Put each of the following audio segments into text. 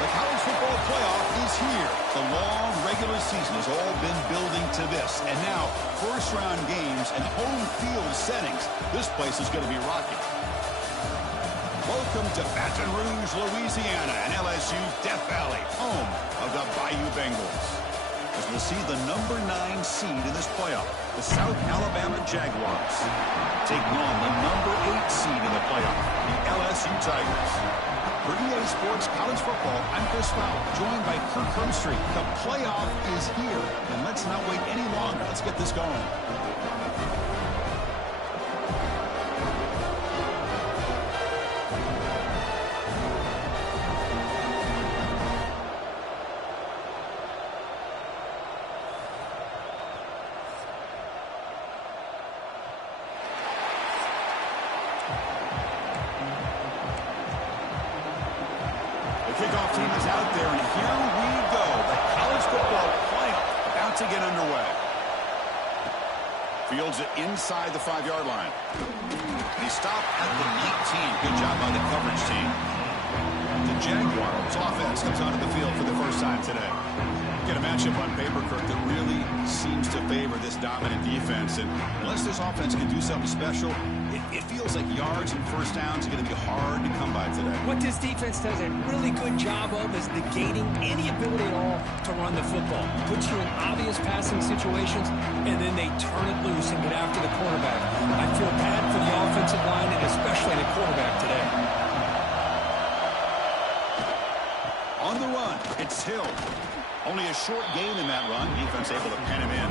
The college football playoff is here. The long regular season has all been building to this. And now, first-round games and home field settings. This place is going to be rocking. Welcome to Baton Rouge, Louisiana, and LSU's Death Valley, home of the Bayou Bengals. As we'll see the number 9 seed in this playoff, the South Alabama Jaguars, taking on the number 8 seed in the playoff, the LSU Tigers. For EA Sports College Football, I'm Chris Fowler, joined by Kirk Hermstreet. The playoff is here, and let's not wait any longer. Let's get this going. Kickoff team is out there, and here we go. The college football playoff about to get underway. Fields it inside the 5-yard line. They stop at the 19. Good job by the coverage team. The Jaguars offense comes onto the field for the first time today. Get a matchup on paper, Kirk, that really seems to favor this dominant defense. And unless this offense can do something special, it feels like yards and first downs are going to be hard to come by today. What this defense does a really good job of is negating any ability at all to run the football. Puts you in obvious passing situations, and then they turn it loose and get after the quarterback. I feel bad for the offensive line, and especially the quarterback today. On the run, it's Hill. Only a short gain in that run. Defense able to pen him in.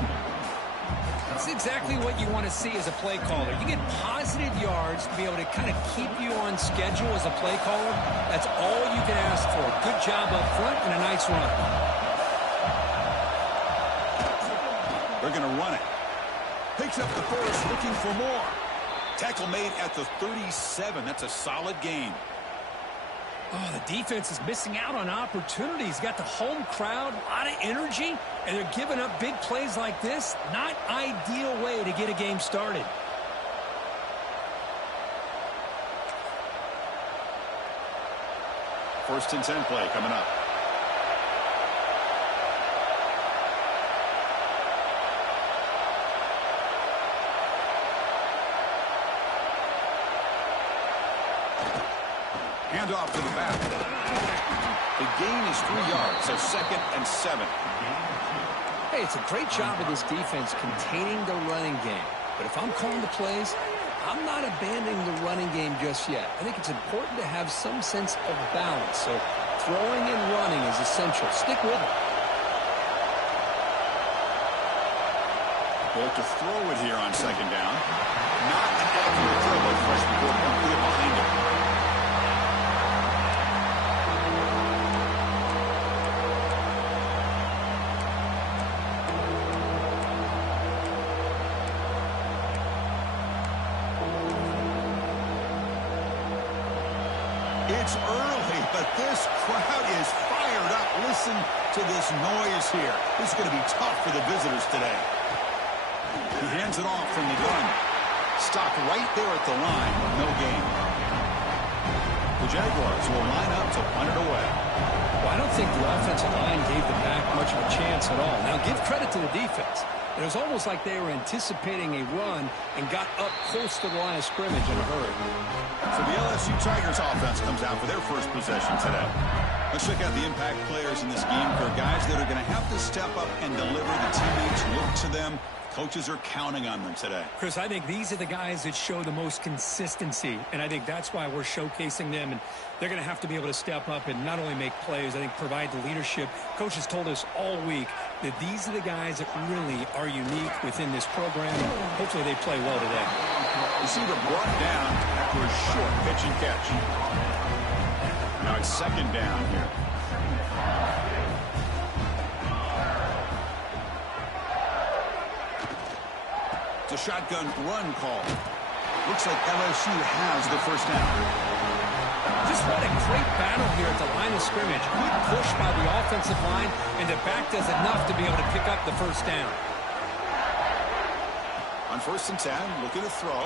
That's exactly what you want to see as a play caller. You get positive yards to be able to kind of keep you on schedule as a play caller. That's all you can ask for. Good job up front and a nice run. They're going to run it. Picks up the first, looking for more. Tackle made at the 37. That's a solid gain. Oh, the defense is missing out on opportunities. Got the home crowd, a lot of energy, and they're giving up big plays like this. Not ideal way to get a game started. First and 10 play coming up. Handoff to the back. The gain is 3 yards, so 2nd and 7. Hey, it's a great job of this defense containing the running game. But if I'm calling the plays, I'm not abandoning the running game just yet. I think it's important to have some sense of balance. So throwing and running is essential. Stick with it. Bolt to throw it here on 2nd down. Not an accurate throw, but freshman quarterback put it behind him. It's early, but this crowd is fired up. Listen to this noise here. This is going to be tough for the visitors today. He hands it off from the gun. Stopped right there at the line. No gain. The Jaguars will line up to punt it away. Well, I don't think the offensive line gave the back much of a chance at all. Now, give credit to the defense. It was almost like they were anticipating a run and got up close to the line of scrimmage in a hurry. So the LSU Tigers offense comes out for their first possession today. Let's check out the impact players in this game. For guys that are going to have to step up and deliver. The teammates look to them. Coaches are counting on them today. Chris, I think these are the guys that show the most consistency, and I think that's why we're showcasing them, and they're going to have to be able to step up and not only make plays, I think provide the leadership. Coaches told us all week that these are the guys that really are unique within this program. Hopefully they play well today. Receiver brought down after a short pitch and catch. Now it's 2nd down here. It's a shotgun run call. Looks like LSU has the first down. Just what a great battle here at the line of scrimmage. Good push by the offensive line, and the back does enough to be able to pick up the first down. On 1st and 10, looking to throw.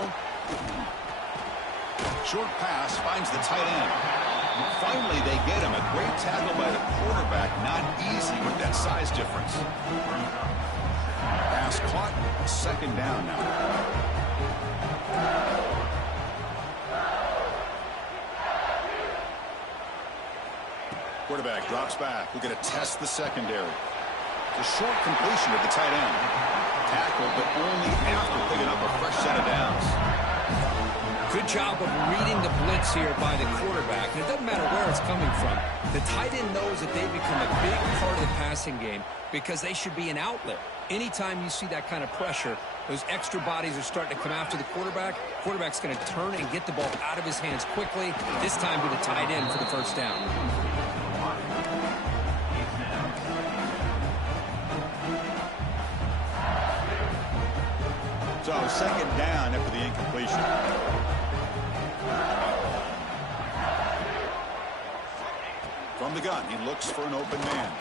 Short pass finds the tight end. Finally, they get him. A great tackle by the quarterback not easy with that size difference. Pass caught. Second down now. Quarterback drops back. We're going to test the secondary. It's a short completion to the tight end. Tackled, but only after picking up a fresh set of downs. Good job of reading the blitz here by the quarterback. And it doesn't matter where it's coming from. The tight end knows that they've become a big part of the passing game because they should be an outlet. Anytime you see that kind of pressure, those extra bodies are starting to come after the quarterback. Quarterback's going to turn and get the ball out of his hands quickly, this time to the tight end for the first down. So second down after the incompletion. From the gun, he looks for an open man.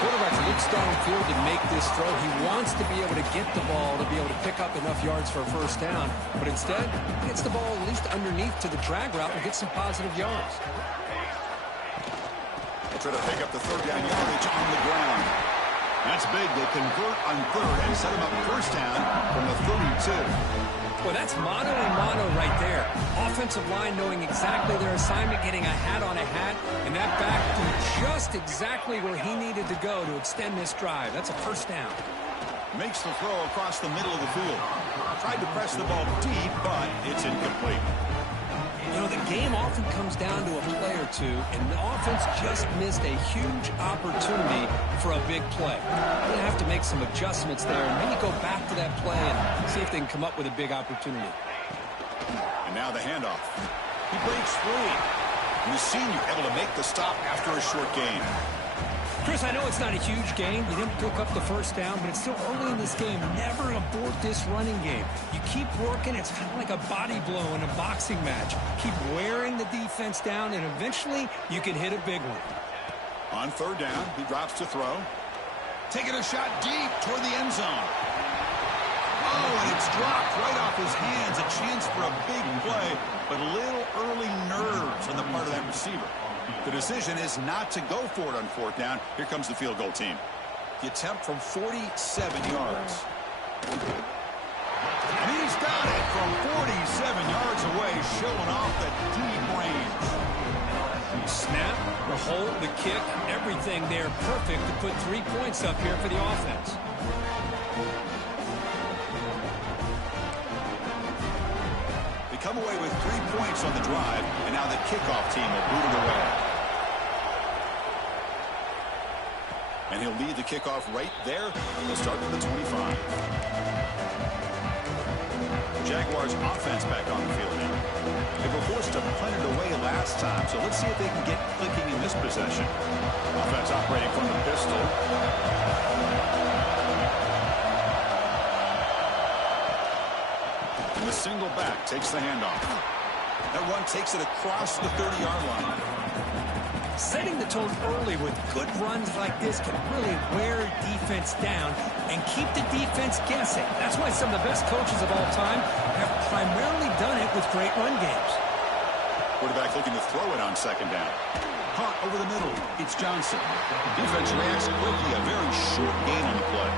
Quarterback looks downfield to make this throw. He wants to be able to get the ball to be able to pick up enough yards for a first down. But instead, he gets the ball at least underneath to the drag route and gets some positive yards. They'll try to pick up the third down yardage on the ground. That's big. They convert on third and set him up first down from the 32. Well, that's mano and mano right there. Offensive line knowing exactly their assignment, getting a hat on a hat, and that back to just exactly where he needed to go to extend this drive. That's a first down. Makes the throw across the middle of the field. Tried to press the ball deep, but it's incomplete. You know, the game often comes down to a play or two, and the offense just missed a huge opportunity for a big play. They're going to have to make some adjustments there and maybe go back to that play and see if they can come up with a big opportunity. And now the handoff. He breaks free. And the senior able to make the stop after a short gain. Chris, I know it's not a huge game. You didn't pick up the first down, but it's still early in this game. Never abort this running game. You keep working. It's kind of like a body blow in a boxing match. Keep wearing the defense down, and eventually you can hit a big one. On third down, he drops to throw. Taking a shot deep toward the end zone. Oh, and it's dropped right off his hands. A chance for a big play, but a little early nerves on the part of that receiver. The decision is not to go for it on fourth down. Here comes the field goal team. The attempt from 47 yards. And he's got it from 47 yards away, showing off the deep range. Snap, the hold, the kick, everything there perfect to put 3 points up here for the offense. They come away with 3 points on the drive, and now the kickoff team will boot it away. And he'll lead the kickoff right there. They'll start with the 25. Jaguars offense back on the field now. They were forced to punt it away last time, so let's see if they can get clicking in this possession. Offense operating from the pistol. And the single back takes the handoff. That run takes it across the 30-yard line. Setting the tone early with good runs like this can really wear defense down and keep the defense guessing. That's why some of the best coaches of all time have primarily done it with great run games. Quarterback looking to throw it on second down. Caught over the middle. It's Johnson. Defense reacts quickly. A very short gain on the play.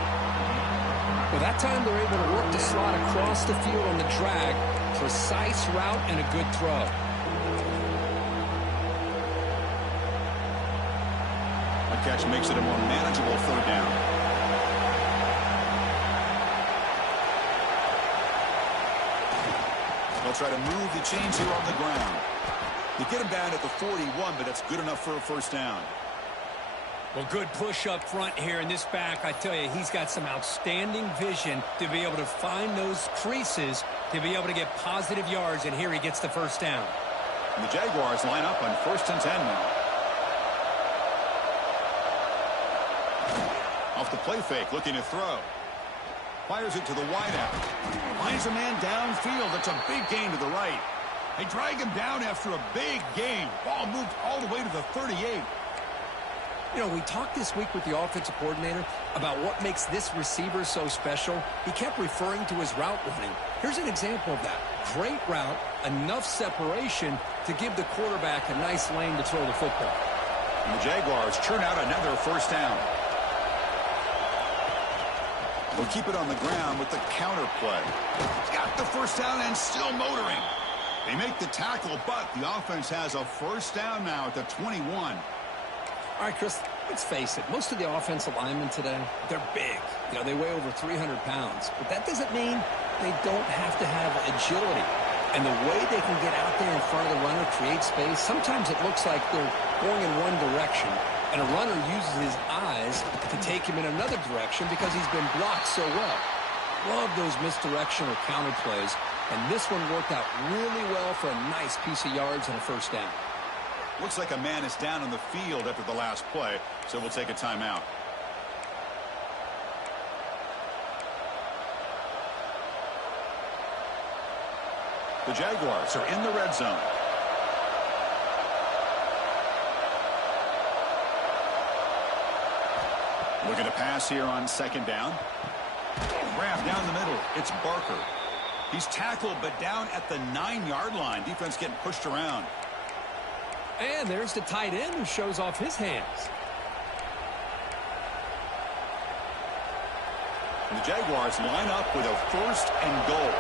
Well, that time they're able to work the slot across the field on the drag. Precise route and a good throw. The catch makes it a more manageable third down. They'll try to move the chains here on the ground. They get him down at the 41, but that's good enough for a first down. Well, good push up front here in this back. I tell you, he's got some outstanding vision to be able to find those creases to be able to get positive yards, and here he gets the first down. And the Jaguars line up on 1st and 10 now. Off the play fake, looking to throw. Fires it to the wideout. Finds a man downfield. That's a big gain to the right. They drag him down after a big gain. Ball moved all the way to the 38. You know, we talked this week with the offensive coordinator about what makes this receiver so special. He kept referring to his route running. Here's an example of that. Great route, enough separation to give the quarterback a nice lane to throw the football. And the Jaguars churn out another first down. They'll keep it on the ground with the counter play. He's got the first down and still motoring. They make the tackle, but the offense has a first down now at the 21. All right, Chris, let's face it. Most of the offensive linemen today, they're big. You know, they weigh over 300 pounds. But that doesn't mean they don't have to have agility. And the way they can get out there in front of the runner, create space, sometimes it looks like they're going in one direction, and a runner uses his eyes to take him in another direction because he's been blocked so well. Love those misdirection or counter plays, and this one worked out really well for a nice piece of yards and a first down. Looks like a man is down on the field after the last play, so we'll take a timeout. The Jaguars are in the red zone. Looking to pass here on second down. Grab down the middle. It's Barker. He's tackled, but down at the 9-yard line. Defense getting pushed around. And there's the tight end who shows off his hands. And the Jaguars line up with a first and goal.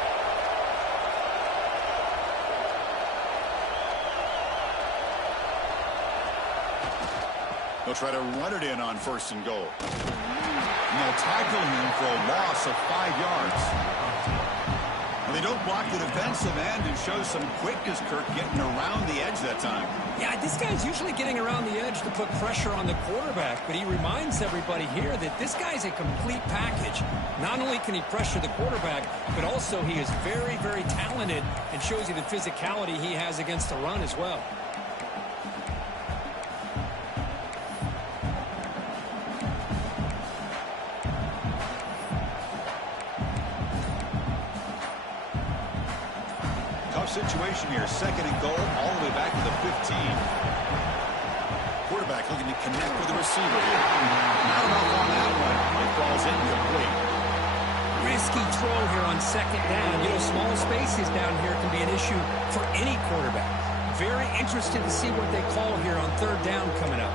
They'll try to run it in on first and goal. And they'll tackle him for a loss of 5 yards. And they don't block the defensive end and show some quickness, Kirk, getting around the edge that time. Yeah, this guy's usually getting around the edge to put pressure on the quarterback, but he reminds everybody here that this guy's a complete package. Not only can he pressure the quarterback, but also he is very, very talented and shows you the physicality he has against the run as well. Situation here, second and goal, all the way back to the 15. Quarterback looking to connect with the receiver here. Not enough on that one. It falls incomplete. Risky throw here on second down. You know, small spaces down here can be an issue for any quarterback. Very interested to see what they call here on third down coming up.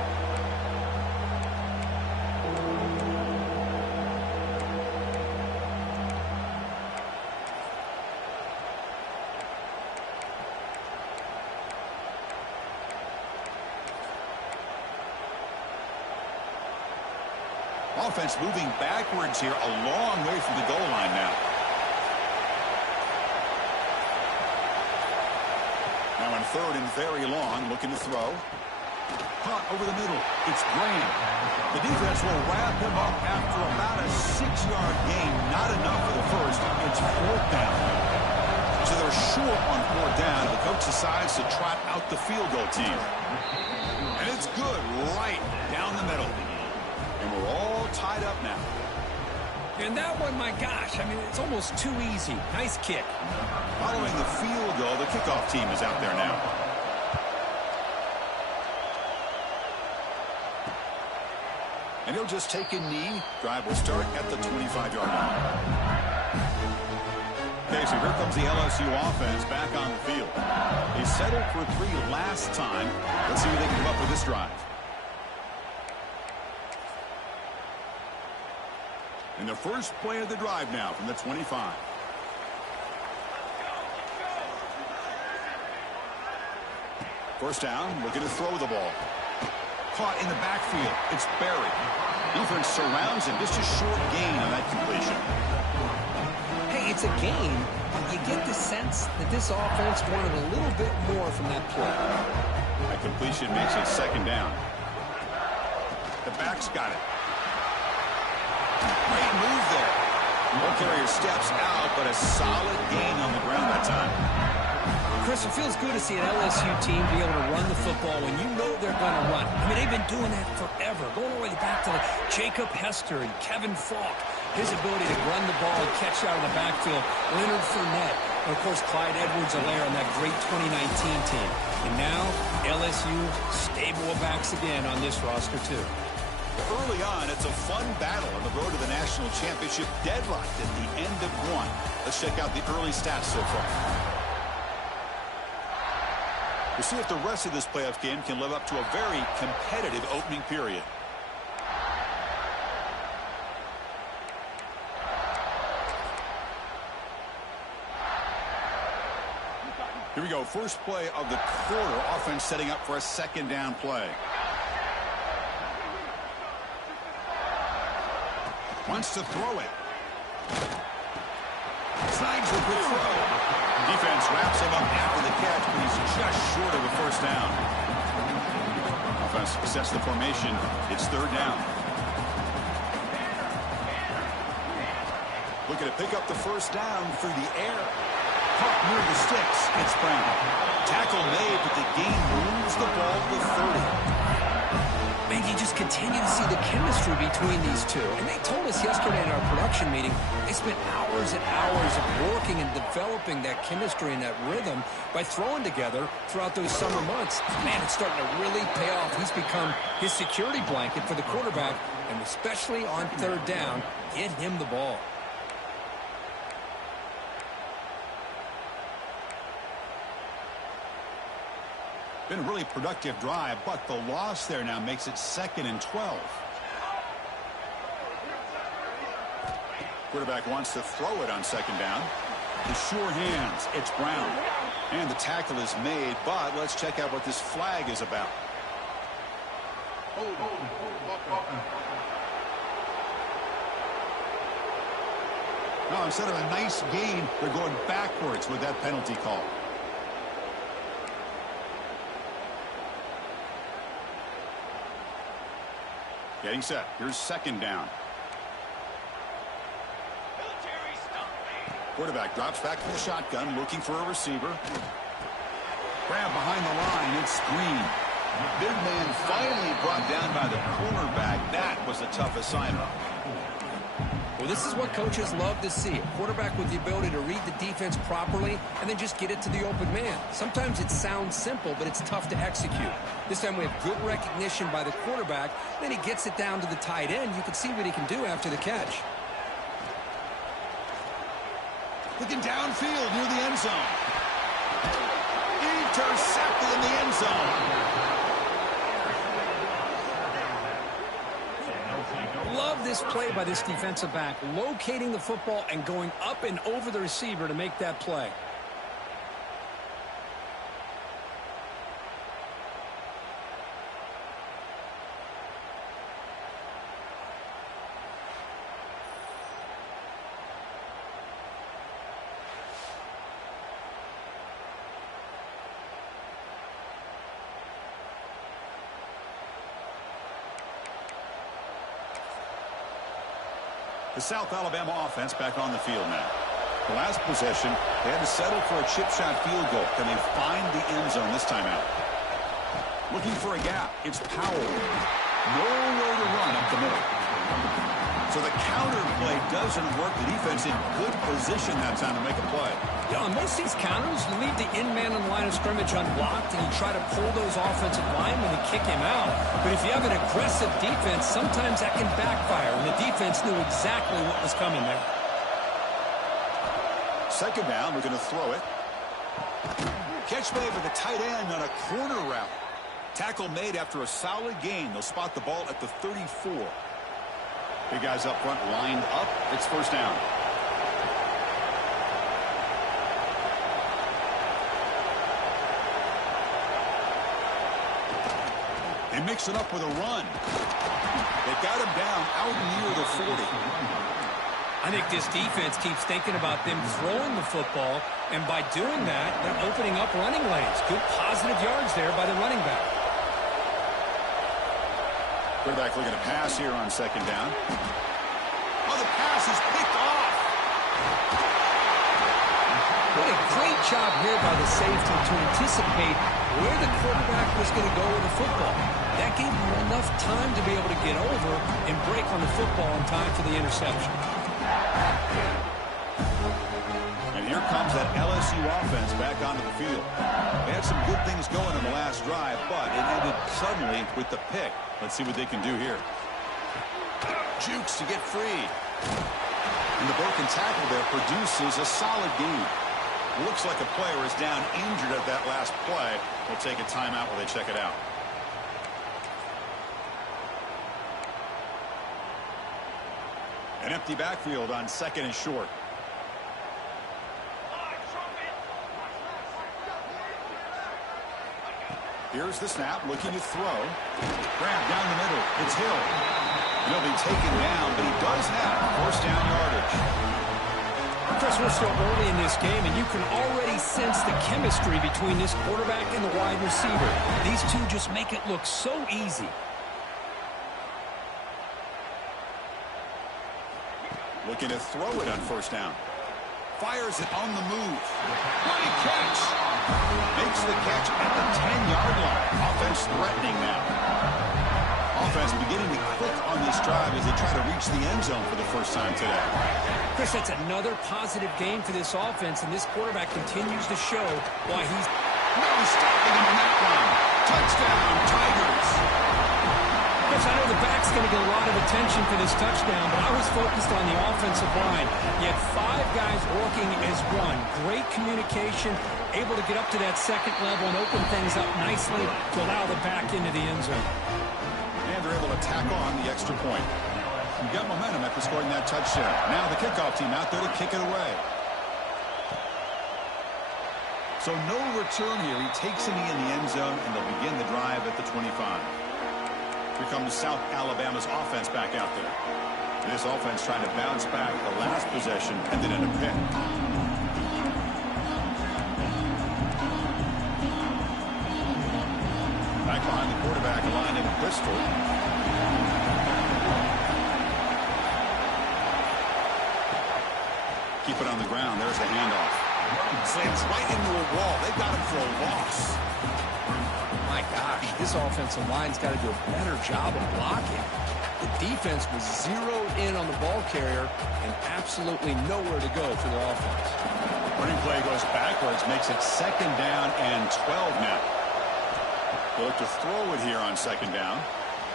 Offense moving backwards here a long way from the goal line now. Now on third and very long, looking to throw. Caught over the middle. It's Graham. The defense will wrap him up after about a 6-yard gain. Not enough for the first. It's fourth down. So they're short on fourth down. The coach decides to trot out the field goal team. And it's good right down the middle. And we're all tied up now. And that one, my gosh, I mean, it's almost too easy. Nice kick. Following the field goal, the kickoff team is out there now. And he'll just take a knee. Drive will start at the 25-yard line. Okay, so here comes the LSU offense back on the field. They settled for 3 last time. Let's see what they can come up with this drive. And the first play of the drive now from the 25. First down, looking to throw the ball. Caught in the backfield. It's Barry. Defense surrounds him. Just a short gain on that completion. Hey, it's a gain. You get the sense that this offense wanted a little bit more from that play. That completion makes it second down. The back's got it. Great move there. Ball carrier steps out, but a solid gain on the ground that time. Chris, it feels good to see an LSU team be able to run the football when you know they're going to run. I mean, they've been doing that forever, going all the way back to Jacob Hester and Kevin Falk. His ability to run the ball and catch out of the backfield. Leonard Fournette. And, of course, Clyde Edwards-Helaire on that great 2019 team. And now, LSU stable of backs again on this roster, too. Early on, it's a fun battle on the road to the national championship, deadlocked at the end of one. Let's check out the early stats so far. We'll see if the rest of this playoff game can live up to a very competitive opening period. Here we go. First play of the quarter. Offense setting up for a second down play. Wants to throw it. Slides with the throw. Defense wraps him up after the catch, but he's just short of a first down. Offense sets the formation. It's third down. Looking to pick up the first down through the air. Caught near the sticks. It's Brown. Tackle made, but the gain moves the ball to the 30. Man, you just continue to see the chemistry between these two. And they told us yesterday in our production meeting, they spent hours and hours of working and developing that chemistry and that rhythm by throwing together throughout those summer months. Man, it's starting to really pay off. He's become his security blanket for the quarterback, and especially on third down, get him the ball. Been a really productive drive, but the loss there now makes it 2nd and 12. Quarterback wants to throw it on second down. The sure hands. It's Brown. And the tackle is made, but let's check out what this flag is about. No, instead of a nice gain, they're going backwards with that penalty call. Getting set. Here's second down. Quarterback drops back from the shotgun, looking for a receiver. Grab behind the line. It's Green. Big man finally brought down by the cornerback. That was a tough assignment. Well, this is what coaches love to see. A quarterback with the ability to read the defense properly and then just get it to the open man. Sometimes it sounds simple, but it's tough to execute. This time we have good recognition by the quarterback. Then he gets it down to the tight end. You can see what he can do after the catch. Looking downfield near the end zone. Intercepted in the end zone. Love this play by this defensive back, locating the football and going up and over the receiver to make that play. The South Alabama offense back on the field now. The last possession, they had to settle for a chip shot field goal. Can they find the end zone this time out? Looking for a gap. It's Powell. Nowhere to run up the middle. So the counter play doesn't work. The defense in good position that time to make a play. You know, on most of these counters, you leave the in man on the line of scrimmage unblocked, and you try to pull those offensive linemen and kick him out. But if you have an aggressive defense, sometimes that can backfire, and the defense knew exactly what was coming there. Second down, we're going to throw it. Catch made for the tight end on a corner route. Tackle made after a solid gain. They'll spot the ball at the 34. Big guys up front lined up. It's first down. They mix it up with a run. They got him down out near the 40. I think this defense keeps thinking about them throwing the football, and by doing that, they're opening up running lanes. Good positive yards there by the running back. Quarterback looking to pass here on second down. Oh, the pass is picked off. What a great job here by the safety to anticipate where the quarterback was going to go with the football. That gave him enough time to be able to get over and break on the football in time for the interception. And here comes that LSU offense back onto the field. They had some good things going in the last drive, but it ended suddenly with the pick. Let's see what they can do here. Jukes to get free. And the broken tackle there produces a solid gain. Looks like a player is down injured at that last play. We'll take a timeout while they check it out. An empty backfield on 2nd and short. Here's the snap, looking to throw. Grab down the middle. It's Hill. He'll be taken down, but he does have first down yardage. Chris, we're still early in this game, and you can already sense the chemistry between this quarterback and the wide receiver. These two just make it look so easy. Looking to throw it on first down. Fires it on the move. Great catch. Makes the catch at the 10-yard line. Offense threatening now. Offense beginning to click on this drive as they try to reach the end zone for the first time today. Chris, that's another positive game for this offense, and this quarterback continues to show why he's... No stopping him on that one. Touchdown, Tigers. Chris, I know the back's going to get a lot of attention for this touchdown, but I was focused on the offensive line. You had 5 guys working as one. Great communication, able to get up to that second level and open things up nicely to allow the back into the end zone. And they're able to tackle on the extra point. You got momentum after scoring that touchdown. Now the kickoff team out there to kick it away. So no return here. He takes it in the end zone, and they'll begin the drive at the 25. Here comes South Alabama's offense back out there. This offense trying to bounce back the last possession and then in a pick. Back behind the quarterback, line in a pistol. Keep it on the ground. There's the handoff. Slams right into a wall. They've got him for a loss. My gosh, this offensive line's got to do a better job of blocking. The defense was zeroed in on the ball carrier and absolutely nowhere to go for the offense. Running play goes backwards, makes it 2nd down and 12 now. They look to throw it here on 2nd down.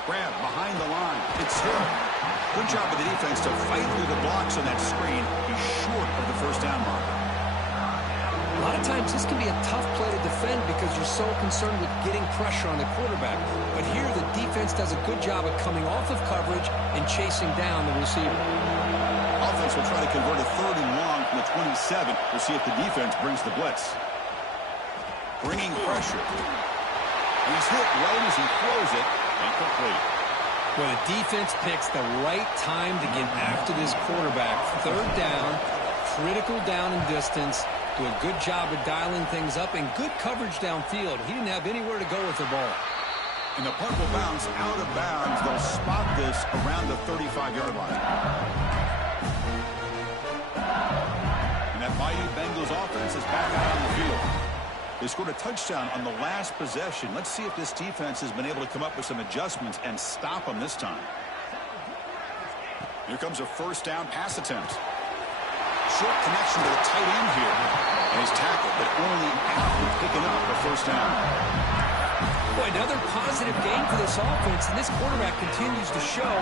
Grab behind the line. It's Hill. Good job of the defense to fight through the blocks on that screen. He's short of the first down mark. A lot of times this can be a tough play to defend because you're so concerned with getting pressure on the quarterback. But here the defense does a good job of coming off of coverage and chasing down the receiver. Offense will try to convert a 3rd and long from the 27. We'll see if the defense brings the blitz. Bringing pressure. He's hit right as he throws it. Incomplete. Well, the defense picks the right time to get after this quarterback. 3rd down, critical down and distance. Do a good job of dialing things up and good coverage downfield. He didn't have anywhere to go with the ball. And the punt will bounce out of bounds. They'll spot this around the 35-yard line. And that mighty Bengals offense is back out on the field. They scored a touchdown on the last possession. Let's see if this defense has been able to come up with some adjustments and stop them this time. Here comes a first down pass attempt. Short connection to the tight end here. And he's tackled, but only after picking up the first down. Boy, another positive game for this offense, and this quarterback continues to show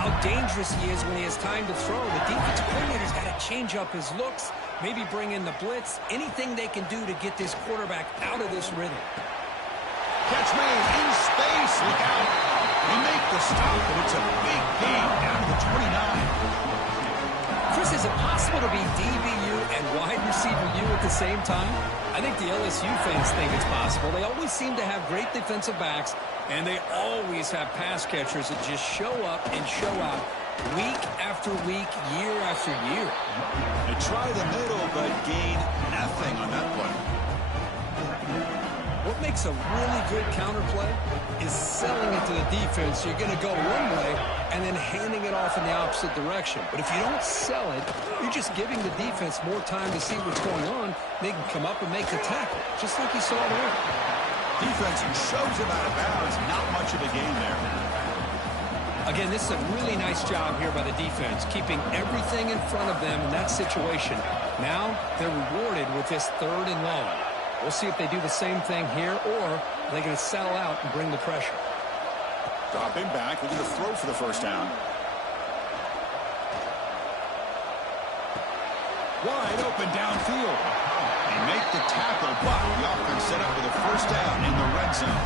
how dangerous he is when he has time to throw. The defensive coordinator's got to change up his looks, maybe bring in the blitz, anything they can do to get this quarterback out of this rhythm. Catch made in space. Look out. They make the stop, but it's a big gain down to the 29. Chris, is it possible to be DBU and wide receiver U at the same time? I think the LSU fans think it's possible. They always seem to have great defensive backs, and they always have pass catchers that just show up and show out week after week, year after year. They try the middle, but gain nothing on that play. What makes a really good counterplay is selling it to the defense. You're going to go one way and then handing it off in the opposite direction. But if you don't sell it, you're just giving the defense more time to see what's going on. They can come up and make the tackle, just like you saw there. Defense shoves him out of bounds. Not much of a gain there. Again, this is a really nice job here by the defense, keeping everything in front of them in that situation. Now they're rewarded with this 3rd and long. We'll see if they do the same thing here, or are they going to settle out and bring the pressure. Dropping back, looking to throw for the first down. Wide open downfield. They make the tackle, but the offense set up with a first down in the red zone.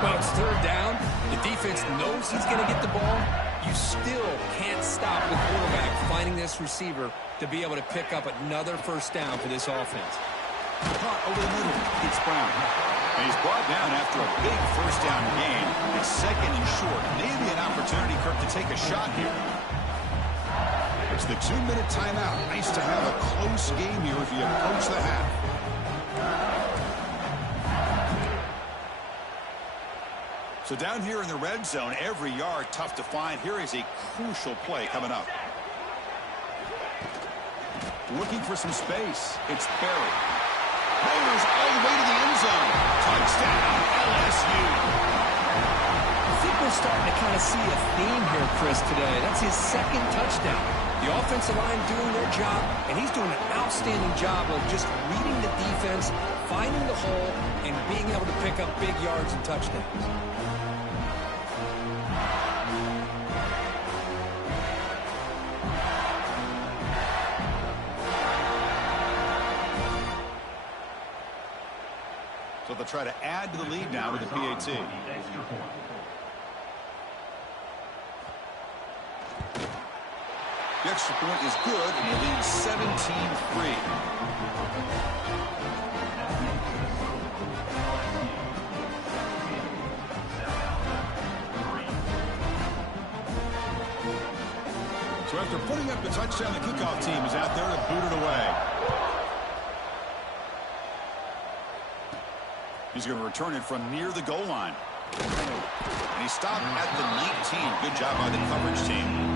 Well, it's third down. The defense knows he's going to get the ball. You still can't stop the quarterback finding this receiver to be able to pick up another first down for this offense. Caught over the middle. It's Brown. And he's brought down after a big first down gain. It's second and short. Maybe an opportunity, Kirk, to take a shot here. It's the 2-minute timeout. Nice to have a close game here if you approach the half. So down here in the red zone, every yard tough to find. Here is a crucial play coming up. Looking for some space. It's Barry. Raiders all the way to the end zone. Touchdown, LSU. I think we're starting to kind of see a theme here, Chris, today. That's his second touchdown. The offensive line doing their job, and he's doing an outstanding job of just reading the defense, finding the hole, and being able to pick up big yards and touchdowns. So they'll try to add to the lead now with the PAT. The extra point is good, and they lead 17-3. So after putting up the touchdown, the kickoff team is out there to boot it away. He's going to return it from near the goal line. And he stopped at the 19. Good job by the coverage team.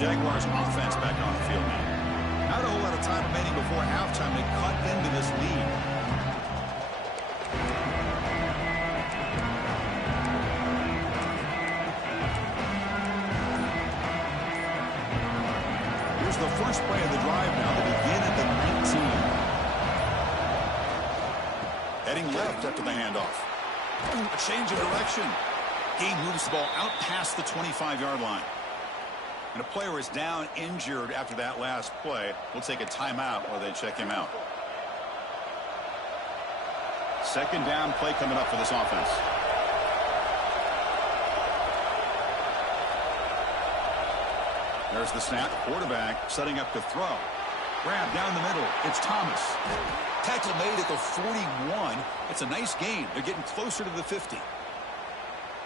Jaguars offense back on the field now. Not a whole lot of time remaining before halftime. They cut into this lead. Here's the first play of the drive now. They begin at the 19. Heading left after the handoff. A change of direction. He moves the ball out past the 25-yard line. And a player is down injured after that last play. We'll take a timeout while they check him out. Second down play coming up for this offense. There's the snap. Quarterback setting up to throw. Grab down the middle. It's Thomas. Tackle made at the 41. It's a nice gain. They're getting closer to the 50.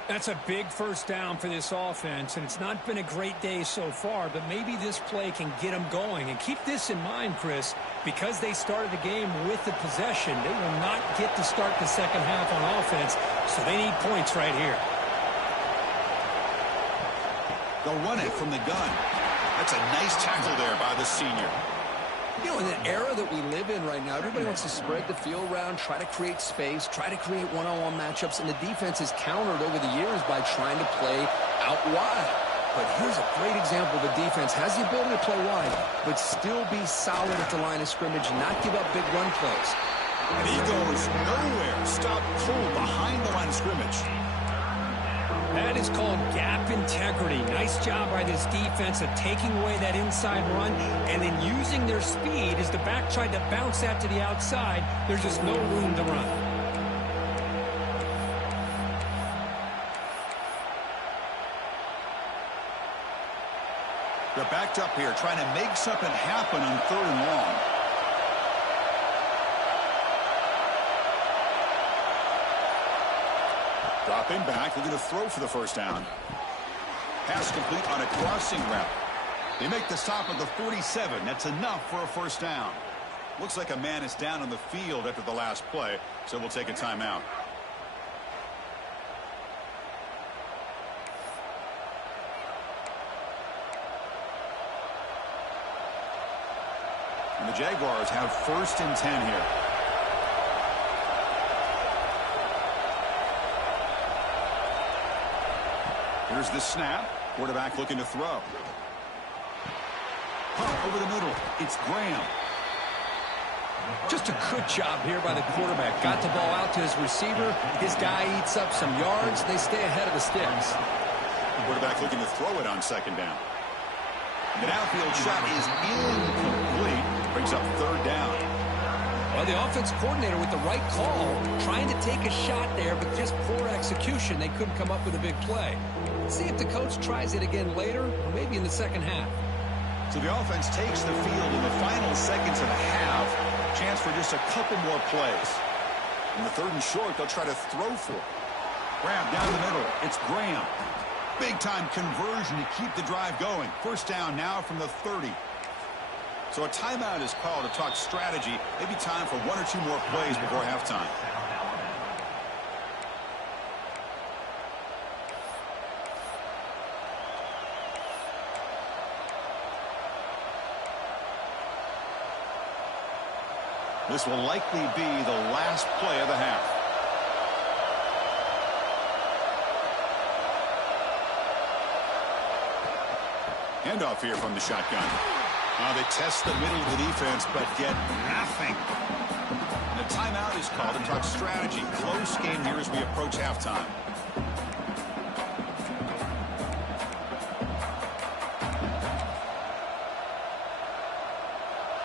That's a big first down for this offense, and it's not been a great day so far, but maybe this play can get them going. And keep this in mind, Chris, because they started the game with the possession, they will not get to start the second half on offense, so they need points right here. They'll run it from the gun. That's a nice tackle there by the senior. You know, in the era that we live in right now, everybody wants to spread the field around, try to create space, try to create one-on-one matchups, and the defense has countered over the years by trying to play out wide. But here's a great example. The defense has the ability to play wide, but still be solid at the line of scrimmage, not give up big run plays. And he goes nowhere. Stop cold behind the line of scrimmage. That is called gap integrity. Nice job by this defense of taking away that inside run and then using their speed as the back tried to bounce that to the outside. There's just no room to run. They're backed up here trying to make something happen on 3rd and long. Dropping back, looking to throw for the first down. Pass complete on a crossing route. They make the stop at the 47. That's enough for a first down. Looks like a man is down on the field after the last play, so we'll take a timeout. And the Jaguars have 1st and 10 here. Here's the snap. Quarterback looking to throw. Pump over the middle. It's Graham. Just a good job here by the quarterback. Got the ball out to his receiver. His guy eats up some yards. They stay ahead of the sticks. Quarterback looking to throw it on 2nd down. The downfield shot is incomplete. Brings up third down. Well, the offense coordinator with the right call, trying to take a shot there, but just poor execution. They couldn't come up with a big play. Let's see if the coach tries it again later, or maybe in the second half. So the offense takes the field in the final seconds of the half. Chance for just a couple more plays. In the third and short, they'll try to throw for it. Grab down the middle. It's Graham. Big-time conversion to keep the drive going. First down now from the 30. So a timeout is called to talk strategy. Maybe time for one or two more plays before halftime. This will likely be the last play of the half. Handoff here from the shotgun. They test the middle of the defense, but get nothing. The timeout is called to talk strategy. Close game here as we approach halftime.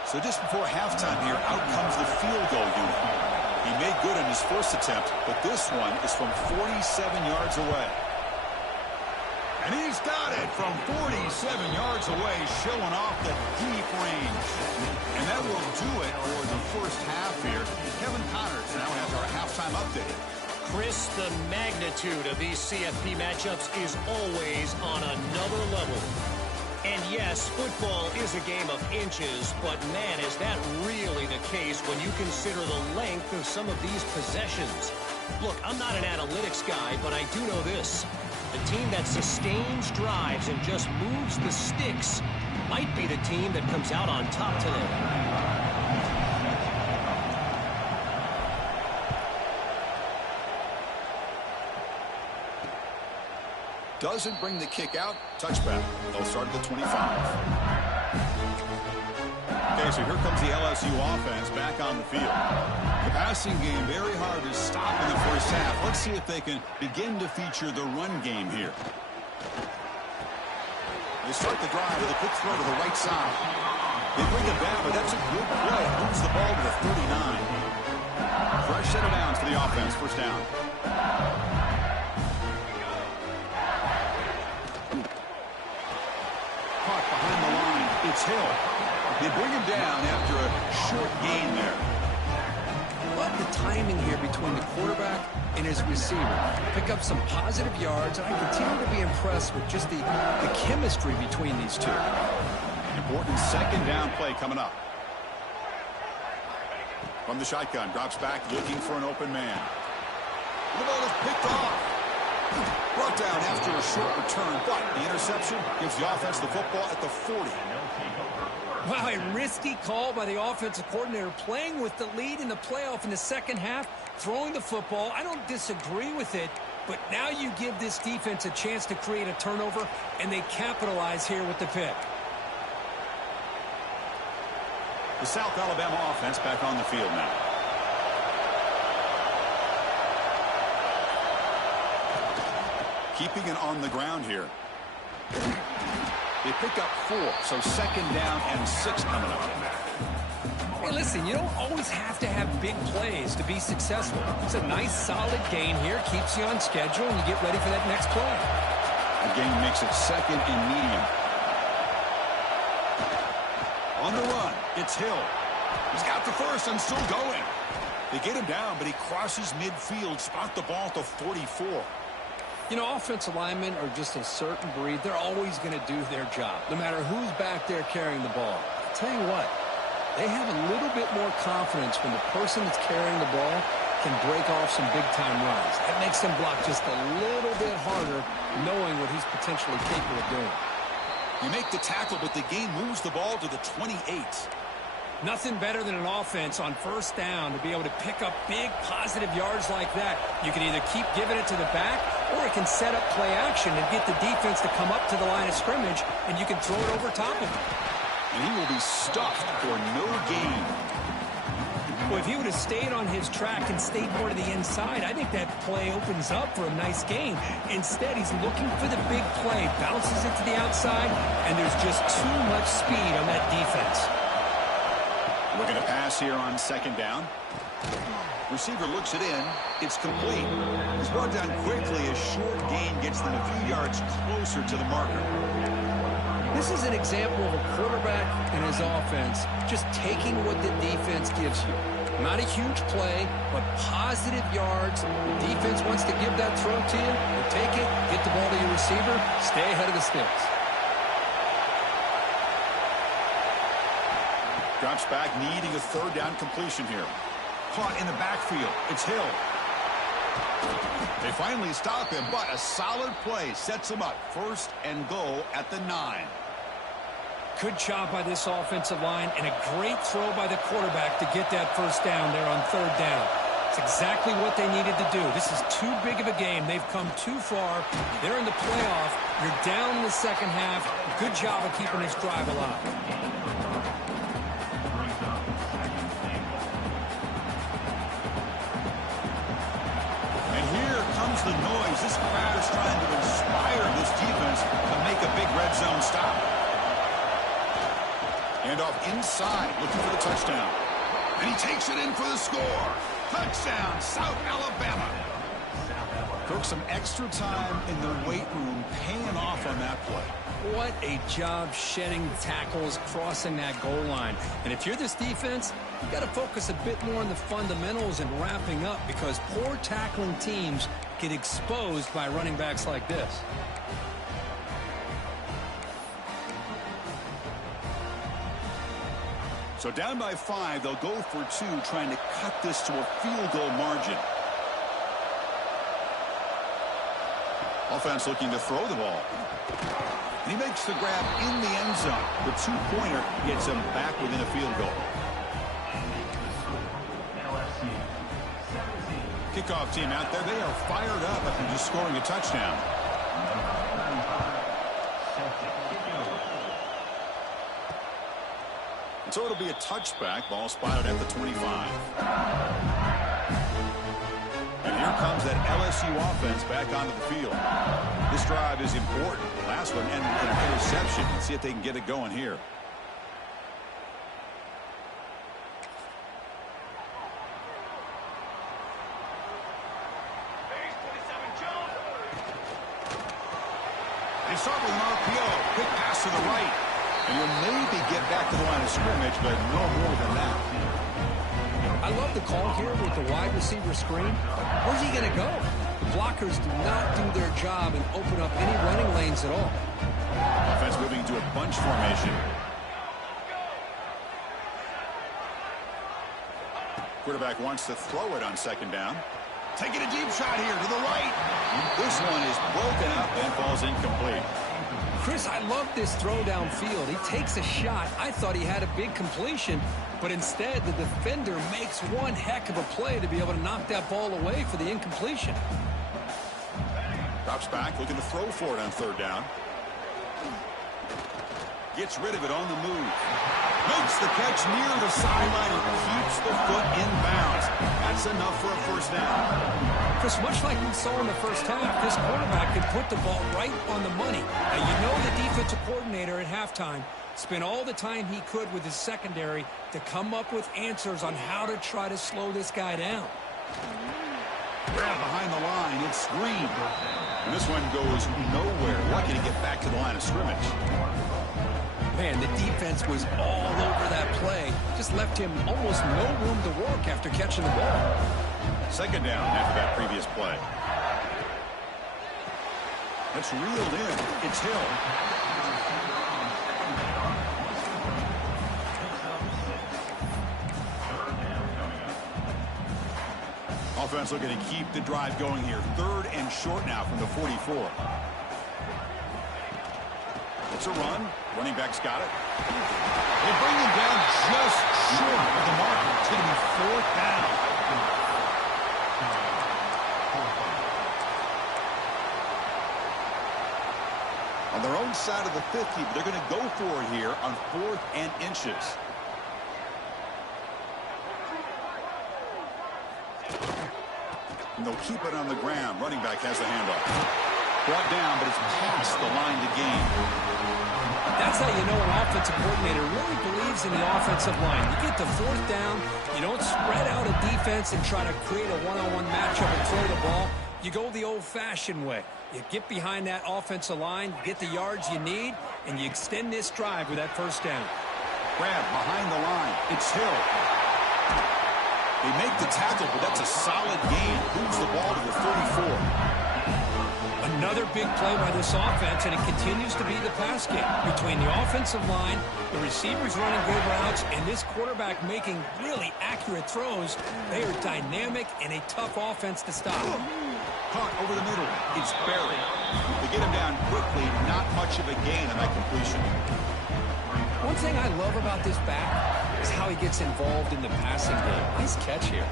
So just before halftime here, out comes the field goal unit. He made good on his first attempt, but this one is from 47 yards away. And he's got it from 47 yards away, showing off the deep range. And that will do it for the first half here. Kevin Connors now has our halftime update. Chris, the magnitude of these CFP matchups is always on another level. And yes, football is a game of inches, but man, is that really the case when you consider the length of some of these possessions. Look, I'm not an analytics guy, but I do know this. The team that sustains drives and just moves the sticks might be the team that comes out on top today. Doesn't bring the kick out. Touchback. They'll start at the 25. Okay, so here comes the LSU offense back on the field. The passing game very hard to stop in the first half. Let's see if they can begin to feature the run game here. They start the drive with a quick throw to the right side. They bring it back, but that's a good play. Moves the ball to the 39. Fresh set of downs for the offense. First down. Caught behind the line. It's Hill. They bring him down after a short gain there. Love the timing here between the quarterback and his receiver. Pick up some positive yards, and I continue to be impressed with just the chemistry between these two. Important second down play coming up. From the shotgun, drops back looking for an open man. The ball is picked off. Brought down after a short return, but the interception gives the offense the football at the 40. Wow, a risky call by the offensive coordinator, playing with the lead in the playoff in the second half, throwing the football. I don't disagree with it, but now you give this defense a chance to create a turnover, and they capitalize here with the pick. The South Alabama offense back on the field now. Keeping it on the ground here. They pick up 4, so second down and 6 coming up. Hey, listen, you don't always have to have big plays to be successful. It's a nice, solid gain here, keeps you on schedule, and you get ready for that next play. The gain makes it second and medium. On the run, it's Hill. He's got the first and still going. They get him down, but he crosses midfield, spot the ball at the 44. You know, offensive linemen are just a certain breed. They're always going to do their job, no matter who's back there carrying the ball. I'll tell you what, they have a little bit more confidence when the person that's carrying the ball can break off some big-time runs. That makes them block just a little bit harder, knowing what he's potentially capable of doing. You make the tackle, but the game moves the ball to the 28. Nothing better than an offense on first down to be able to pick up big positive yards like that. You can either keep giving it to the back, or it can set up play action and get the defense to come up to the line of scrimmage, and you can throw it over top of him. And he will be stuffed for no gain. Well, if he would have stayed on his track and stayed more to the inside, I think that play opens up for a nice game. Instead, he's looking for the big play, bounces it to the outside, and there's just too much speed on that defense. Looking to pass here on second down. Receiver looks it in. It's complete. He's brought down quickly. A short gain gets them a few yards closer to the marker. This is an example of a quarterback and his offense just taking what the defense gives you. Not a huge play, but positive yards. The defense wants to give that throw to you. You take it, get the ball to your receiver, stay ahead of the sticks. Drops back, needing a third down completion here. Caught in the backfield. It's Hill. They finally stop him, but a solid play sets him up. First and goal at the 9. Good job by this offensive line and a great throw by the quarterback to get that first down there on third down. It's exactly what they needed to do. This is too big of a game. They've come too far. They're in the playoff. You're down in the second half. Good job of keeping this drive alive. And here comes the noise. This crowd is trying to inspire this defense to make a big red zone stop. And off inside, looking for the touchdown. And he takes it in for the score. Touchdown, South Alabama. Took some extra time in the weight room, paying off on that play. What a job shedding tackles, crossing that goal line. And if you're this defense, you got to focus a bit more on the fundamentals and wrapping up, because poor tackling teams get exposed by running backs like this. So down by 5, they'll go for 2, trying to cut this to a field goal margin. Offense looking to throw the ball. And he makes the grab in the end zone. The 2-pointer gets him back within a field goal. Kickoff team out there. They are fired up after just scoring a touchdown. So it'll be a touchback. Ball spotted at the 25. And here comes that LSU offense back onto the field. This drive is important. Last one ended in an interception. Let's see if they can get it going here. They start with an RPO. Quick pass to the right. And he'll maybe get back to the line of scrimmage, but no more than that. I love the call here with the wide receiver screen. Where's he going to go? The blockers do not do their job and open up any running lanes at all. Offense moving to a bunch formation. Quarterback wants to throw it on second down. Taking a deep shot here to the right. This one is broken up and falls incomplete. Chris, I love this throw downfield. He takes a shot. I thought he had a big completion, but instead the defender makes one heck of a play to be able to knock that ball away for the incompletion. Drops back, looking to throw for it on third down. Gets rid of it on the move. Makes the catch near the sideline and keeps the foot in bounds. That's enough for a first down. Chris, much like we saw in the first half, this quarterback can put the ball right on the money. Now, you know the defensive coordinator at halftime spent all the time he could with his secondary to come up with answers on how to try to slow this guy down. Grab behind the line. It's Green. And this one goes nowhere. Lucky to get back to the line of scrimmage. Man, the defense was all over that play. Just left him almost no room to work after catching the ball. Second down after that previous play. That's reeled in. It's Hill. Offense looking to keep the drive going here. Third and short now from the 44. It's a run. Running back's got it. They bring him down just short of the marker. It's going to be fourth down. On their own side of the 50, but they're going to go for it here on 4th and inches. And they'll keep it on the ground. Running back has the handoff. Brought down, but it's past the line to gain. That's how you know an offensive coordinator really believes in the offensive line. You get to fourth down, you don't spread out a defense and try to create a one-on-one matchup and throw the ball. You go the old-fashioned way. You get behind that offensive line, get the yards you need, and you extend this drive with that first down. Grab behind the line. It's Hill. They make the tackle, but that's a solid gain. Moves the ball to the 34. Another big play by this offense, and it continues to be the pass game. Between the offensive line, the receivers running good routes, and this quarterback making really accurate throws, they are dynamic and a tough offense to stop. Caught over the middle. It's buried. They get him down quickly. Not much of a gain on that completion. One thing I love about this back is how he gets involved in the passing game. Nice catch here.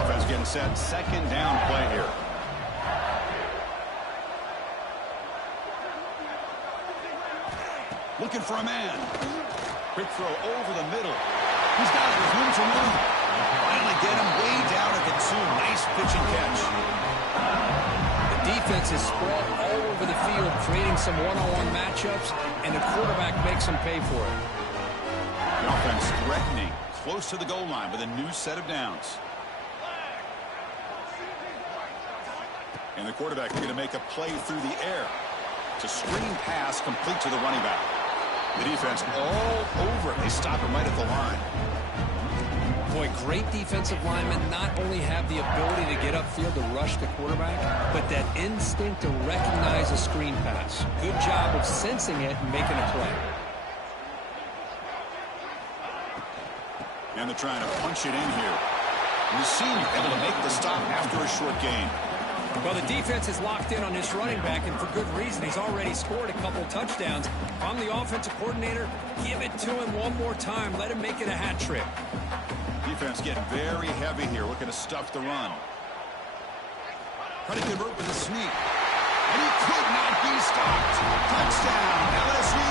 Offense getting set. Second down play here. Looking for a man. Quick throw over the middle. He's got it. There's room to run. Finally get him way down at the 2. Nice pitch and catch. The defense is spread all over the field, creating some one-on-one matchups, and the quarterback makes them pay for it. The offense threatening, close to the goal line with a new set of downs. And the quarterback going to make a play through the air. It's a screen pass complete to the running back. The defense all over it. They stop him right at the line. Boy, great defensive linemen not only have the ability to get upfield to rush the quarterback, but that instinct to recognize a screen pass. Good job of sensing it and making a play. And they're trying to punch it in here. And the senior able to make the stop after a short gain. Well, the defense is locked in on this running back, and for good reason. He's already scored a couple touchdowns. If I'm the offensive coordinator, give it to him one more time. Let him make it a hat trick. Defense getting very heavy here, looking to stuff the run. Trying to convert with a sneak. And he could not be stopped. Touchdown, LSU.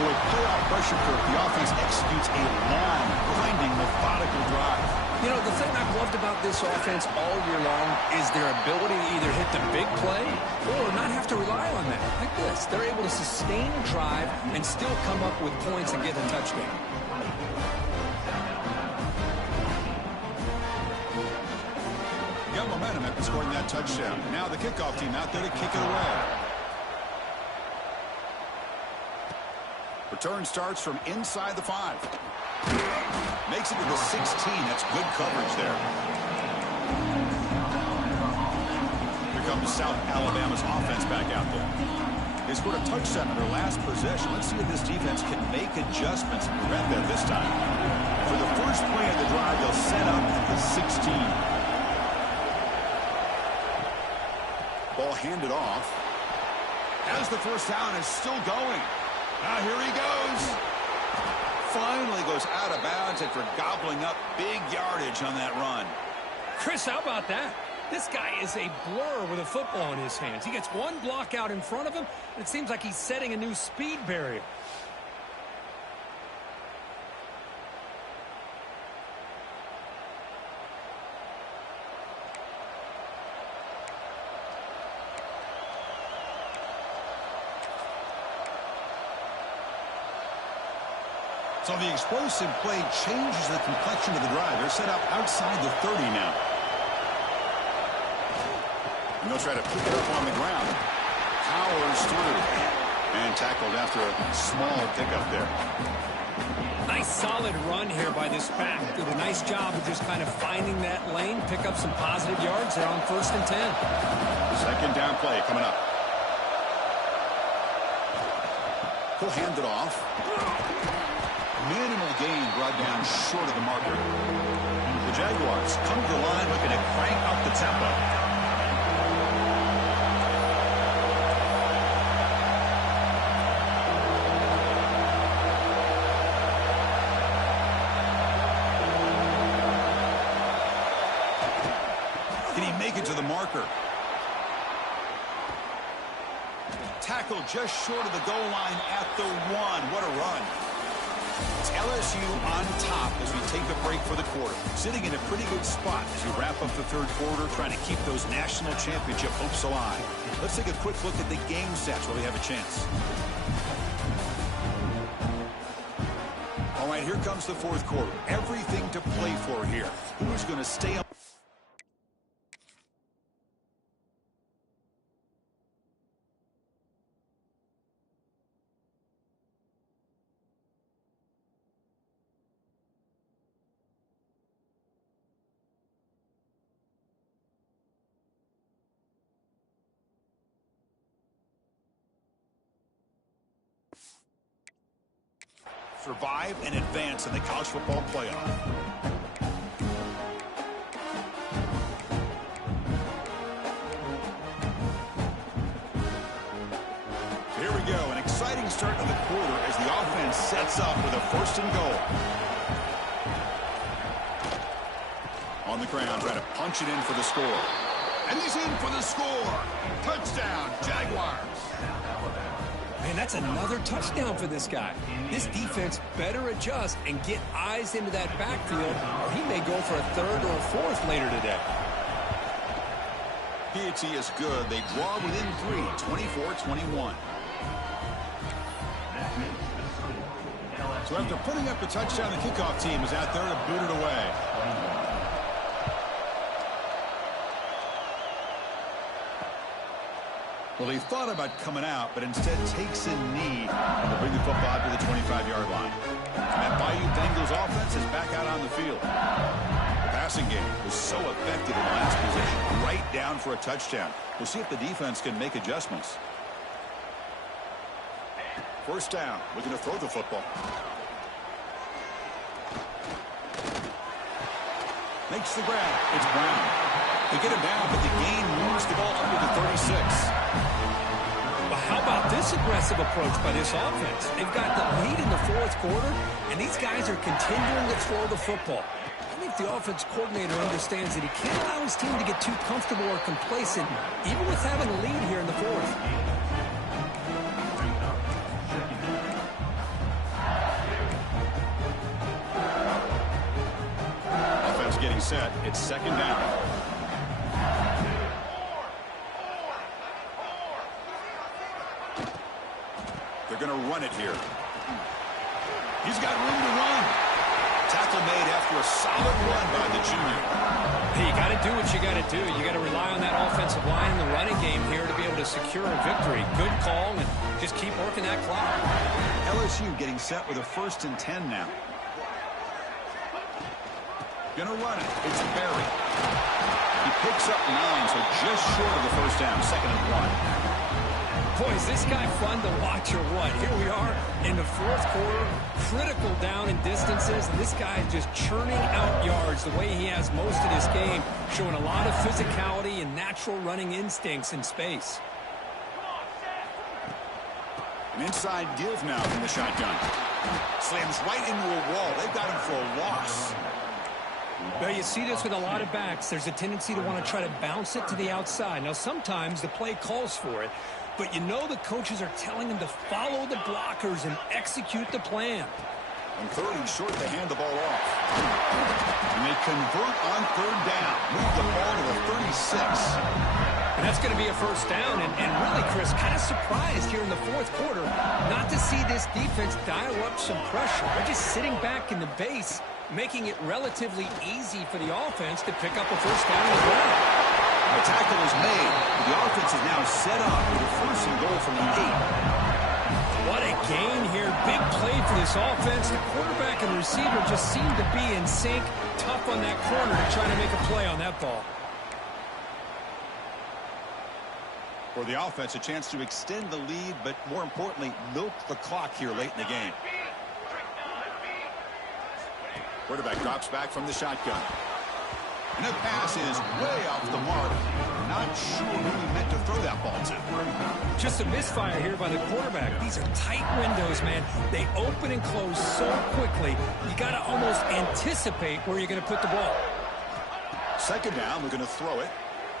So a playoff pressure curve. The offense executes a long, grinding, methodical drive. You know, the thing I've loved about this offense all year long is their ability to either hit the big play or not have to rely on that. Like this. They're able to sustain a drive and still come up with points and get a touchdown. Got momentum after scoring that touchdown. Now the kickoff team out there to kick it away. Return starts from inside the 5. Makes it to the 16. That's good coverage there. Here comes South Alabama's offense back out there. They scored a touchdown in their last possession. Let's see if this defense can make adjustments and prevent that this time. For the first play of the drive, they'll set up at the 16. Ball handed off. As the first down is still going. Now here he goes. Finally goes out of bounds after gobbling up big yardage on that run. Chris, how about that? This guy is a blur with a football in his hands. He gets one block out in front of him, and it seems like he's setting a new speed barrier. So the explosive play changes the complexion of the drive. They're set up outside the 30 now. And they'll try to pick it up on the ground. Powers through. And tackled after a small pickup there. Nice solid run here by this back. Did a nice job of just kind of finding that lane, pick up some positive yards there on 1st and 10. Second down play coming up. He'll hand it off. Minimal gain brought down short of the marker. The Jaguars come to the line looking to crank up the tempo. Can he make it to the marker? Tackle just short of the goal line at the 1. What a run. LSU on top as we take a break for the quarter. Sitting in a pretty good spot as we wrap up the third quarter, trying to keep those national championship hopes alive. Let's take a quick look at the game stats while we have a chance. All right, here comes the fourth quarter. Everything to play for here. Who's going to stay up? Survive and advance in the college football playoff. Here we go, an exciting start to the quarter as the offense sets up with a 1st and goal. On the ground, trying to punch it in for the score. And he's in for the score. Touchdown, Jaguars. Man, that's another touchdown for this guy. This defense better adjust and get eyes into that backfield, or he may go for a 3rd or a 4th later today. Piety is good. They draw within 3, 24-21. So after putting up the touchdown, the kickoff team is out there to boot it away. Well, he thought about coming out, but instead takes a knee to bring the football out to the 25-yard line. And that Bayou Bengals offense is back out on the field. The passing game was so effective in the last position, right down for a touchdown. We'll see if the defense can make adjustments. 1st down, looking to throw the football. Makes the grab. It's Brown. They get him down, but the gain moves the ball under the 36. Well, how about this aggressive approach by this offense? They've got the lead in the 4th quarter, and these guys are continuing to throw the football. I think the offense coordinator understands that he can't allow his team to get too comfortable or complacent, even with having a lead here in the 4th. Offense getting set. It's 2nd down. They're going to run it here. He's got room to run. Tackle made after a solid run by the junior. Hey, you got to do what you got to do. You got to rely on that offensive line in the running game here to be able to secure a victory. Good call, and just keep working that clock. LSU getting set with a 1st and 10 now. Gonna run it. It's Berry. He picks up 9, so just short of the 1st down. 2nd and 1. Boy, is this guy fun to watch or what? Here we are in the 4th quarter, critical down in distances, and this guy is just churning out yards the way he has most of this game, showing a lot of physicality and natural running instincts in space. An inside give now from the shotgun. Slams right into a wall. They've got him for a loss. Well, you see this with a lot of backs. There's a tendency to want to try to bounce it to the outside. Now, sometimes the play calls for it, but you know the coaches are telling them to follow the blockers and execute the plan. On 3rd and short, they hand the ball off. And they convert on 3rd down. Move the ball to the 36. And that's going to be a 1st down. And really, Chris, kind of surprised here in the 4th quarter not to see this defense dial up some pressure. They're just sitting back in the base, making it relatively easy for the offense to pick up a 1st down as well. The tackle is made. The offense is now set up with a 1st and goal from the 8. What a gain here. Big play for this offense. The quarterback and receiver just seem to be in sync. Tough on that corner to try to make a play on that ball. For the offense, a chance to extend the lead, but more importantly, milk the clock here late in the game. Quarterback drops back from the shotgun. And that pass is way off the mark. Not sure who he meant to throw that ball to. Just a misfire here by the quarterback. These are tight windows, man. They open and close so quickly. You got to almost anticipate where you're going to put the ball. 2nd down, we're going to throw it.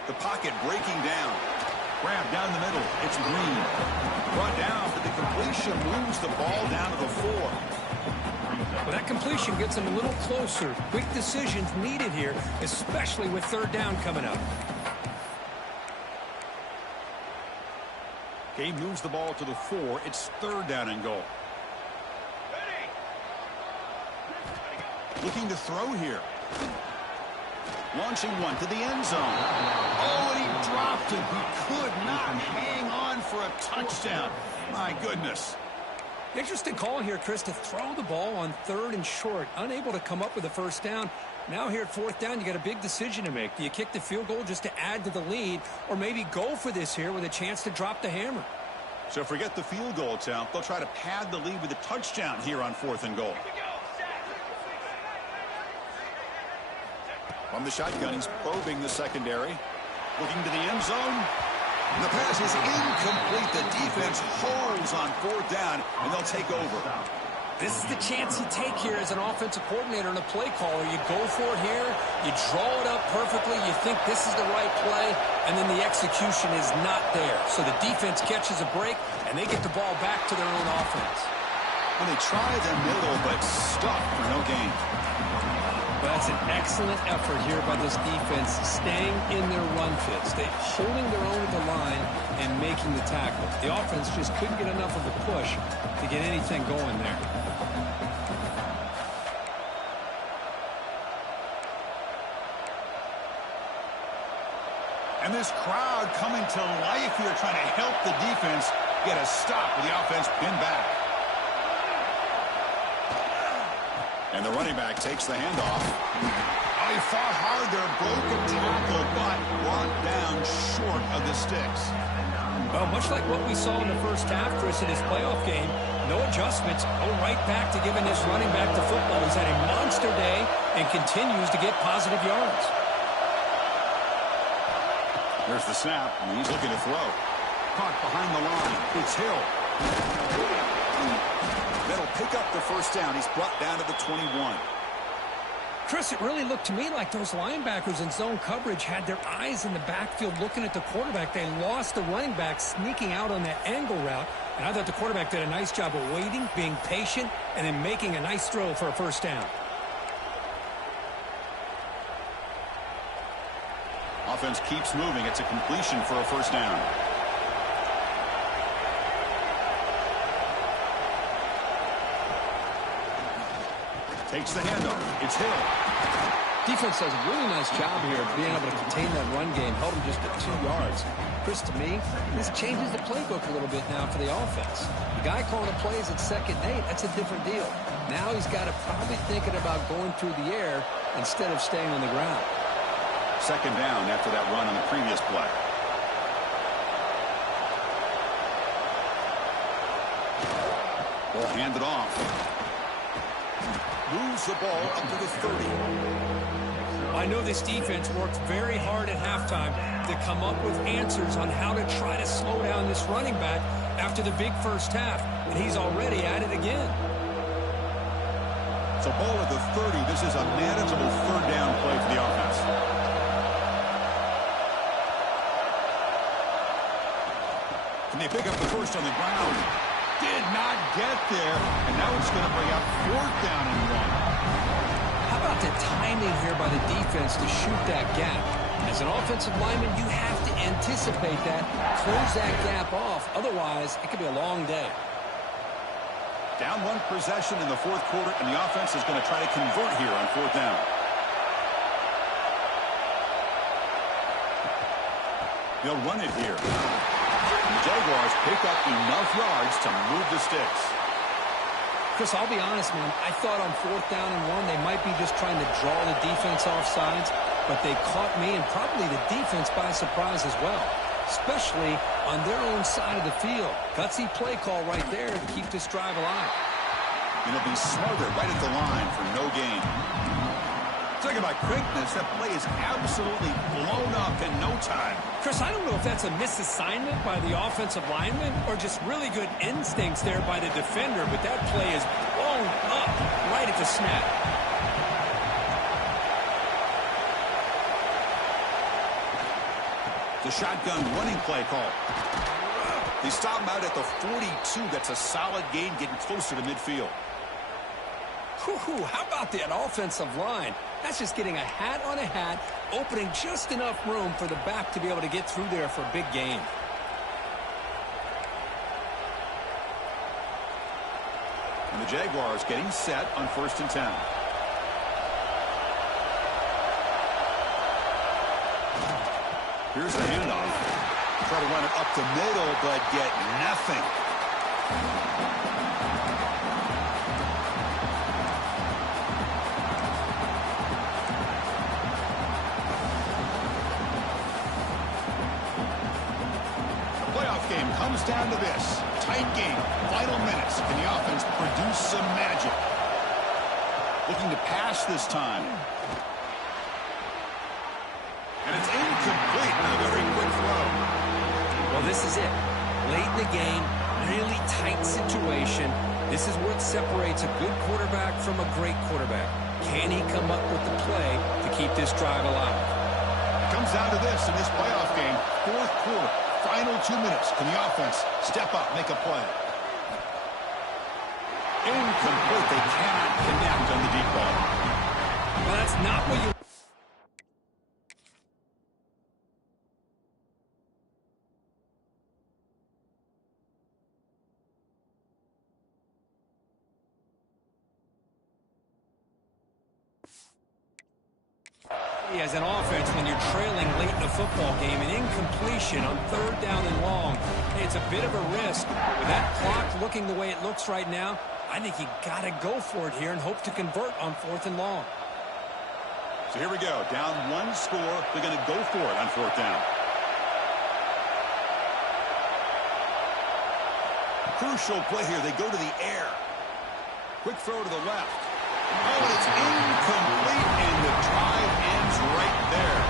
The pocket breaking down. Grab down the middle. It's Green. Brought down, but the completion moves the ball down to the 4. Well, that completion gets them a little closer. Quick decisions needed here, especially with third down coming up. Game moves the ball to the 4. It's third down and goal. Looking to throw here. Launching one to the end zone. Oh, and he dropped it. He could not hang on for a touchdown. My goodness. Interesting call here, Chris, to throw the ball on third and short. Unable to come up with a first down. Now here at fourth down, you got a big decision to make. Do you kick the field goal just to add to the lead, or maybe go for this here with a chance to drop the hammer? So forget the field goal attempt. They'll try to pad the lead with a touchdown here on fourth and goal. From the shotgun, he's probing the secondary. Looking to the end zone. The pass is incomplete. The defense holds on fourth down, and they'll take over. This is the chance you take here as an offensive coordinator and a play caller. You go for it here. You draw it up perfectly. You think this is the right play, and then the execution is not there. So the defense catches a break, and they get the ball back to their own offense. And they try the middle, but stuck for no gain. Well, that's an excellent effort here by this defense, staying in their run fits. They're holding their own at the line and making the tackle. The offense just couldn't get enough of a push to get anything going there. And this crowd coming to life here, trying to help the defense get a stop with the offense pinned back. And the running back takes the handoff. Oh, he fought hard there, broken tackle, but brought down short of the sticks. Well, much like what we saw in the first half, Chris, in his playoff game, no adjustments, go right back to giving this running back the football. He's had a monster day and continues to get positive yards. There's the snap, and he's looking to throw. Caught behind the line. It's Hill. That'll pick up the first down. He's brought down to the 21. Chris, it really looked to me like those linebackers in zone coverage had their eyes in the backfield looking at the quarterback. They lost the running back sneaking out on that angle route, and I thought the quarterback did a nice job of waiting, being patient, and then making a nice throw for a first down. Offense keeps moving. It's a completion for a first down. Takes the handoff. It's Hill. Defense does a really nice job here of being able to contain that run game. Held him just at 2 yards. Chris, to me, this changes the playbook a little bit now for the offense. The guy calling the plays at 2nd and 8, that's a different deal. Now he's got to probably thinking about going through the air instead of staying on the ground. Second down after that run on the previous play. Ball handed off. Moves the ball up to the 30. I know this defense worked very hard at halftime to come up with answers on how to try to slow down this running back after the big first half, and he's already at it again. So ball at the 30. This is a manageable third down play for the offense. Can they pick up the first on the ground? Did not get there, and now it's going to bring up fourth down and 1. How about the timing here by the defense to shoot that gap? As an offensive lineman, you have to anticipate that, close that gap off. Otherwise, it could be a long day. Down 1 possession in the fourth quarter, and the offense is going to try to convert here on fourth down. They'll run it here. The Jaguars pick up enough yards to move the sticks. Chris, I'll be honest, man. I thought on fourth down and 1, they might be just trying to draw the defense off sides, but they caught me and probably the defense by surprise as well, especially on their own side of the field. Gutsy play call right there to keep this drive alive. And it'll be smothered right at the line for no gain. Talking about quickness, that play is absolutely blown up in no time. Chris, I don't know if that's a misassignment by the offensive lineman or just really good instincts there by the defender, but that play is blown up right at the snap. The shotgun running play call. They stop him out at the 42. That's a solid gain, getting closer to midfield. Whew, how about that offensive line? That's just getting a hat on a hat, opening just enough room for the back to be able to get through there for a big gain. And the Jaguars getting set on 1st and 10. Here's the handoff. Try to run it up the middle, but get nothing. The playoff game comes down to this. Tight game, final minutes. Can the offense produce some magic? Looking to pass this time. And it's incomplete. A very quick throw. Well, this is it. Late in the game, really tight situation. This is what separates a good quarterback from a great quarterback. Can he come up with the play to keep this drive alive? It comes down to this in this playoff game. 4th quarter, final 2 minutes. Can the offense step up, make a play? Incomplete. They cannot connect on the deep ball. Well, that's not what you... As an offense, when you're trailing late in a football game, an incompletion on 3rd down and long, it's a bit of a risk. With that clock looking the way it looks right now, I think you got to go for it here and hope to convert on 4th and long. So here we go. Down 1 score. They're going to go for it on 4th down. Crucial play here. They go to the air. Quick throw to the left. Oh, and it's incomplete, and the drive ends right there.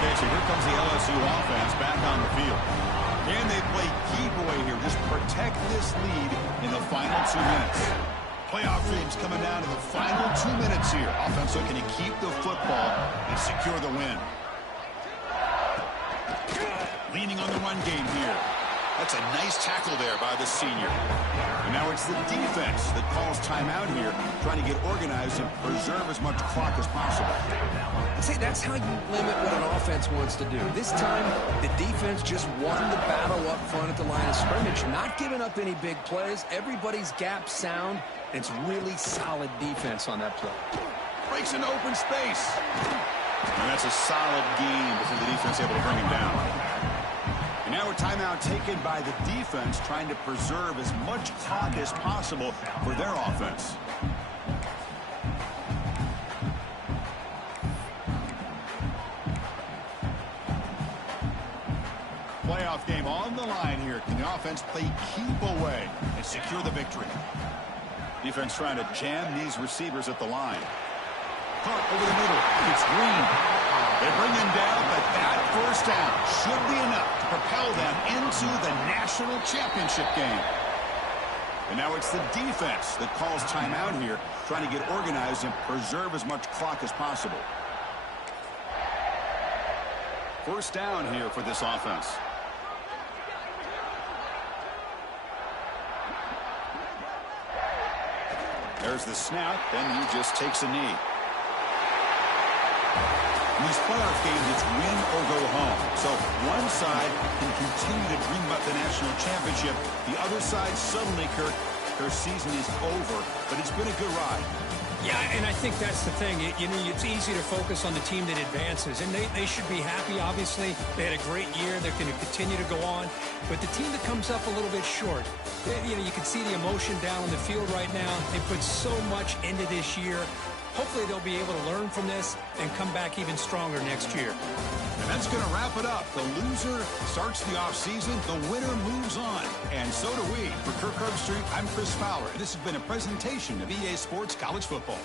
Okay, so here comes the LSU offense back on the field. Can they play keep away here? Just protect this lead in the final 2 minutes. Playoff dreams coming down to the final 2 minutes here. Offense looking to keep the football and secure the win. Leaning on the run game here. That's a nice tackle there by the senior. And now it's the defense that calls timeout here, trying to get organized and preserve as much clock as possible. I'd say that's how you limit what an offense wants to do. This time, the defense just won the battle up front at the line of scrimmage, not giving up any big plays. Everybody's gap sound. It's really solid defense on that play. Breaks into open space. And that's a solid game before the defense able to bring him down. And now a timeout taken by the defense, trying to preserve as much clock as possible for their offense. Playoff game on the line here. Can the offense play keep away and secure the victory? Defense trying to jam these receivers at the line. Caught over the middle. It's Green. They bring him down, but that 1st down should be enough to propel them into the national championship game. And now it's the defense that calls timeout here, trying to get organized and preserve as much clock as possible. 1st down here for this offense. There's the snap, and he just takes a knee. In these playoff games, it's win or go home. So one side can continue to dream about the national championship. The other side suddenly, Kirk, their season is over. But it's been a good ride. Yeah, and I think that's the thing. You know, it's easy to focus on the team that advances, and they should be happy, obviously. They had a great year. They're going to continue to go on. But the team that comes up a little bit short, you know, you can see the emotion down on the field right now. They put so much into this year. Hopefully they'll be able to learn from this and come back even stronger next year. And that's going to wrap it up. The loser starts the offseason. The winner moves on. And so do we. For Kirk Herbstreit, I'm Chris Fowler. This has been a presentation of EA Sports College Football.